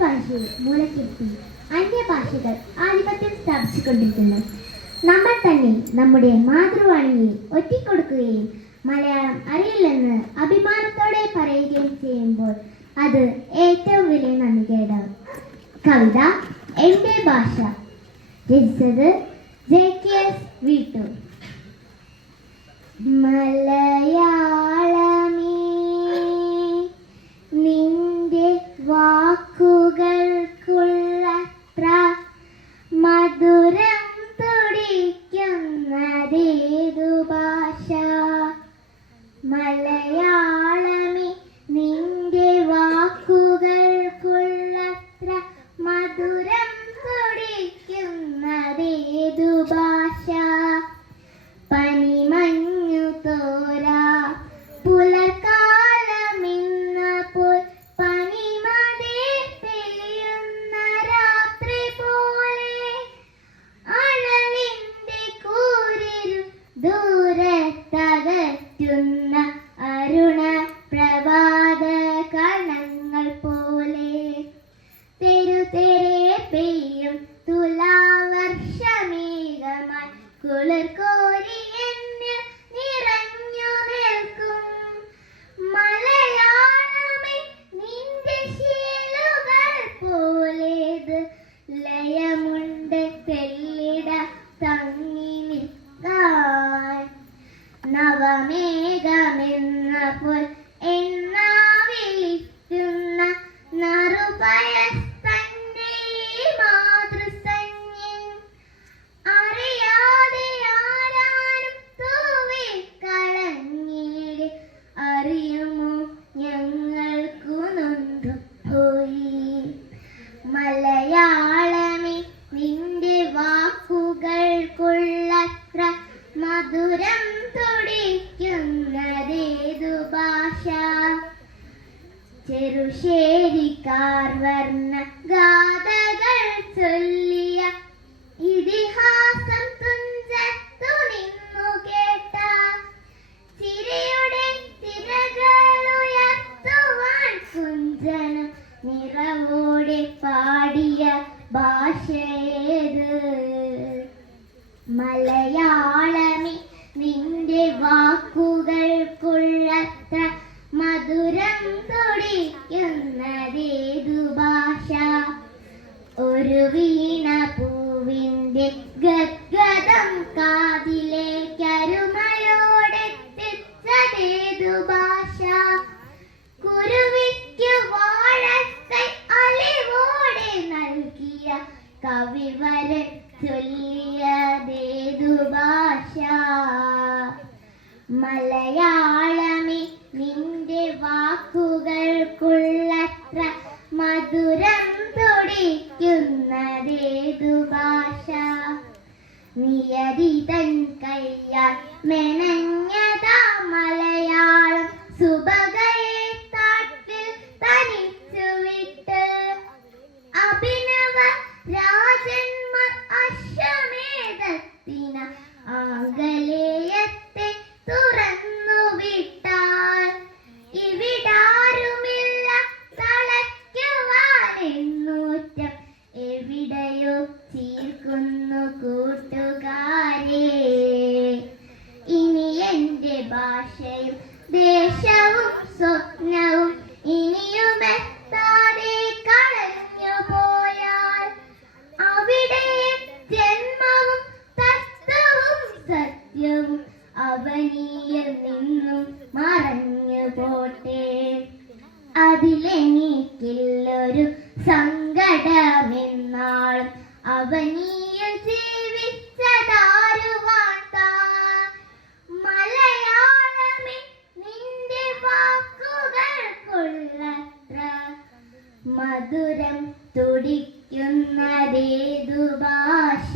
മാതൃഭാഷയെ മൂലക്കെത്തി അന്യഭാഷകൾ ആധിപത്യം സ്ഥാപിച്ചുകൊണ്ടിരിക്കുന്നു. നമ്മൾ തന്നെ നമ്മുടെ മാതൃവാണിയെ ഒറ്റിക്കൊടുക്കുകയും മലയാളം അറിയില്ലെന്ന് അഭിമാനത്തോടെ പറയുകയും ചെയ്യുമ്പോൾ അത് ഏറ്റവും വലിയ നന്ദികേട്. കവിത എന്റെ ഭാഷ, രചിച്ചത് JKS വീട്ടൂർ. മലയാളമേ നിന്റെ വാക്കുകൾക്കുള്ളത്ര മധുരം തുടിക്കുന്നതേതു ഭാഷ? മലയാളമേ നിന്റെ വാക്കുകൾക്കുള്ളത്ര മധുരം തുടിക്കുന്നതേതു ഭാഷ? പനിമഞ്ഞു തോരാ പുലർക്കാലമിന്നപ്പോൾ പനിമതി പെയ്യുന്ന രാത്രി പോലെ അഴലിന്റെ കൂരിരുൾ ദൂരത്തകറ്റുന്ന അരുണ പ്രഭാത കണങ്ങൾ പോലെ തെരുതെരെ പെയ്യും തുലാവർഷമേഘമായി കുളിർ കോരി എന്നിൽ നിറഞ്ഞു നിൽക്കും. മലയാളമേ നിന്റെ ശീലുകൾ പോലേത് ലയമുണ്ട് തെല്ലിട തങ്ങി നിൽക്കാൻ. നവമേഘമെന്നപ്പോൾ എന്നാ വിളിക്കുന്ന നറുപയസ്തന്റെ മാതൃസഞ്ജൻ അറിയാതെ ആരാരും തൂവിക്കളഞ്ഞിടെ അറിയുമോ ഞങ്ങൾക്കു നൊന്തുപോയി. മലയാളമേ നിന്റെ വാക്കുകൾക്കുള്ളത്ര മധുരം തുടിക്കുന്നതേതു ഭാഷ? ചെറുശ്ശേരിക്കാർ വർണ്ണ ഗാഥകൾ ചൊല്ലിയ ഇതിഹാസം തുഞ്ചത്തു നിന്നു കേട്ട ചിരിയുടെ തിരകളുയർത്തുവാൻ കുഞ്ചനം നിറവോടെ പാടിയ ഭാഷയേത്? മലയാളമേ നിന്റെ വാക്കുകൾക്കുള്ളത്ര മധുരം തുടിക്കുന്നതേതു ഭാഷ? ഒരു വീണ പൂവിന്റെ ഗദ്ഗതം കാതിലേക്കരുമയോടെത്തിച്ചതേതു ഭാഷ? കുരുവിക്കു വാഴത്തൈ അലിവോടെ നൽകിയ കവിവരൻ ചൊല്ലിയതേതു ഭാഷ? മലയാളമേ നിന്റെ വാക്കുകൾക്കുള്ളത്ര മധുരം തുടിക്കുന്നതേതു ഭാഷ? നിയതി തൻ കയ്യാൽ മെനഞ്ഞതാ മലയാളം സുബകയെ താട്ടിൽ തനിച്ചു വിട്ട് അഭിനവ രാജന്മാർ അശ്വമേധത്തിന ആംഗലേയത്തെ തുറന്നു വിട്ടാൽ ഇവിടാരുമില്ല തളയ്ക്കുവാനെന്നൂറ്റം എവിടെയോ ചീർക്കുന്നു കൂട്ടുകാരെ. ഇനി എന്റെ ഭാഷയും ദേശവും സ്വപ്നവും ഇനിയുമെത്താതെ കളഞ്ഞു പോയാൽ അവിടെ ജന്മവും തത്വവും സത്യവും അവനിയിൽ നിന്നും മറഞ്ഞു പോട്ടെ. അതിലെനിക്കില്ലൊരു സങ്കടമെന്നാളും അവനിയിൽ ജീവിച്ചതാരുവാണ്ട. മലയാളമേ നിന്റെ വാക്കുകൾക്കുള്ളത്ര മധുരം തുടിക്കുന്നതേതു ഭാഷ?